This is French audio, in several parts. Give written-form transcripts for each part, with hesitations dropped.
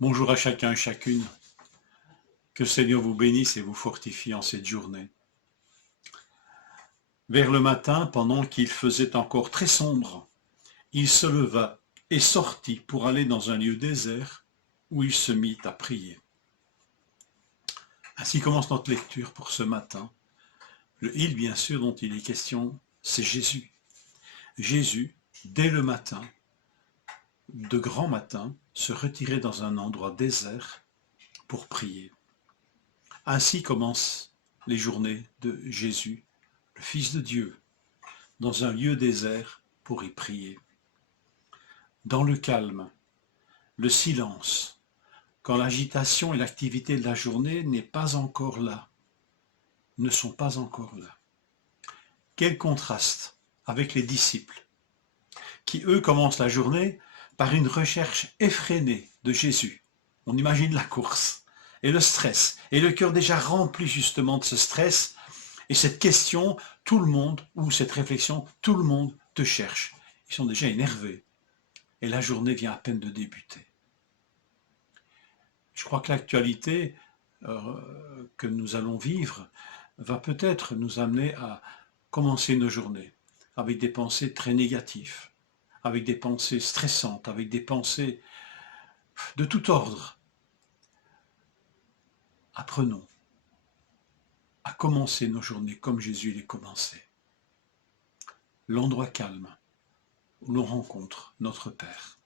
Bonjour à chacun et chacune. Que le Seigneur vous bénisse et vous fortifie en cette journée. Vers le matin, pendant qu'il faisait encore très sombre, il se leva et sortit pour aller dans un lieu désert où il se mit à prier. Ainsi commence notre lecture pour ce matin. Le « il » bien sûr dont il est question, c'est Jésus. Jésus, dès le matin, de grand matin, se retirait dans un endroit désert pour prier. Ainsi commencent les journées de Jésus, le Fils de Dieu, dans un lieu désert pour y prier. Dans le calme, le silence, quand l'agitation et l'activité de la journée n'est pas encore là, ne sont pas encore là. Quel contraste avec les disciples, qui eux commencent la journée par une recherche effrénée de Jésus. On imagine la course et le stress, et le cœur déjà rempli justement de ce stress, et cette question, tout le monde, ou cette réflexion, tout le monde te cherche. Ils sont déjà énervés, et la journée vient à peine de débuter. Je crois que l'actualité que nous allons vivre va peut-être nous amener à commencer nos journées avec des pensées très négatives, avec des pensées stressantes, avec des pensées de tout ordre. Apprenons à commencer nos journées comme Jésus les commençait. L'endroit calme où l'on rencontre notre Père.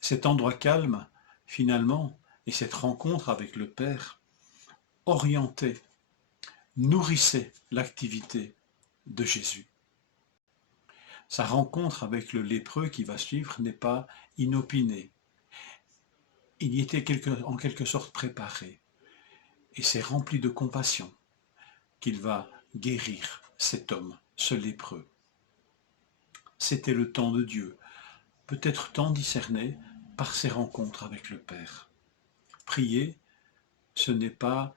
Cet endroit calme, finalement, et cette rencontre avec le Père orientait, nourrissait l'activité de Jésus. Sa rencontre avec le lépreux qui va suivre n'est pas inopinée. Il y était en quelque sorte préparé. Et c'est rempli de compassion qu'il va guérir cet homme, ce lépreux. C'était le temps de Dieu, peut-être temps discerné par ses rencontres avec le Père. Prier, ce n'est pas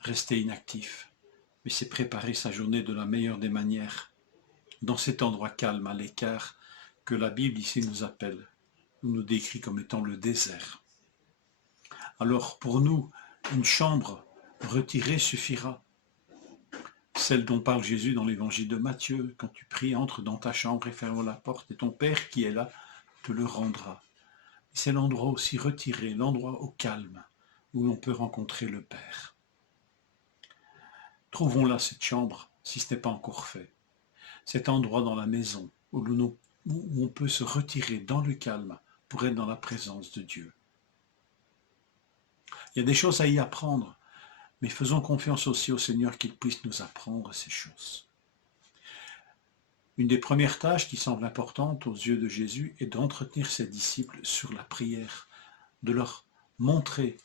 rester inactif, mais c'est préparer sa journée de la meilleure des manières, dans cet endroit calme à l'écart que la Bible ici nous appelle, nous décrit comme étant le désert. Alors pour nous, une chambre retirée suffira. Celle dont parle Jésus dans l'évangile de Matthieu, quand tu pries, entre dans ta chambre et ferme la porte, et ton Père qui est là te le rendra. C'est l'endroit aussi retiré, l'endroit au calme, où l'on peut rencontrer le Père. Trouvons là cette chambre, si ce n'est pas encore fait. Cet endroit dans la maison, où on peut se retirer dans le calme pour être dans la présence de Dieu. Il y a des choses à y apprendre, mais faisons confiance aussi au Seigneur qu'il puisse nous apprendre ces choses. Une des premières tâches qui semble importante aux yeux de Jésus est d'entretenir ses disciples sur la prière, de leur montrer,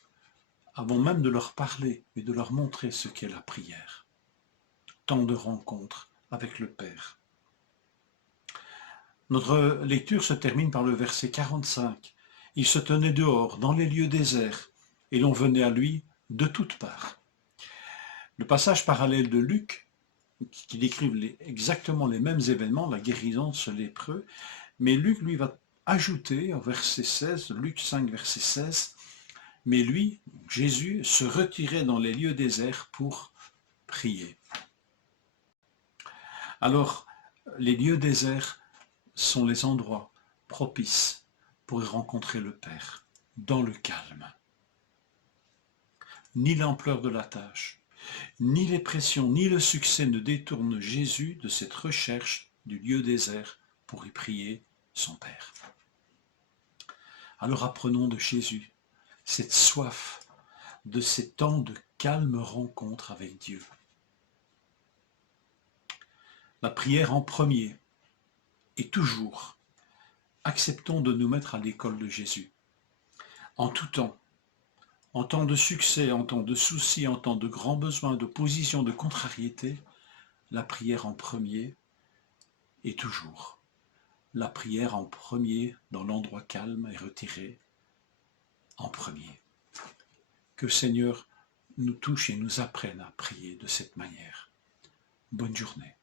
avant même de leur parler, mais de leur montrer ce qu'est la prière. Temps de rencontre avec le Père. Notre lecture se termine par le verset 45. Il se tenait dehors, dans les lieux déserts, et l'on venait à lui de toutes parts. Le passage parallèle de Luc, qui décrivent exactement les mêmes événements, la guérison de ce lépreux, mais Luc, lui, va ajouter au verset 16, Luc 5, verset 16, mais lui, Jésus, se retirait dans les lieux déserts pour prier. Alors, les lieux déserts sont les endroits propices pour y rencontrer le Père, dans le calme. Ni l'ampleur de la tâche, ni les pressions, ni le succès ne détournent Jésus de cette recherche du lieu désert pour y prier son Père. Alors apprenons de Jésus cette soif de ces temps de calme rencontre avec Dieu. La prière en premier et toujours. Acceptons de nous mettre à l'école de Jésus. En tout temps, en temps de succès, en temps de soucis, en temps de grands besoins, d'opposition, de contrariété, la prière en premier et toujours. La prière en premier dans l'endroit calme et retiré en premier. Que le Seigneur nous touche et nous apprenne à prier de cette manière. Bonne journée.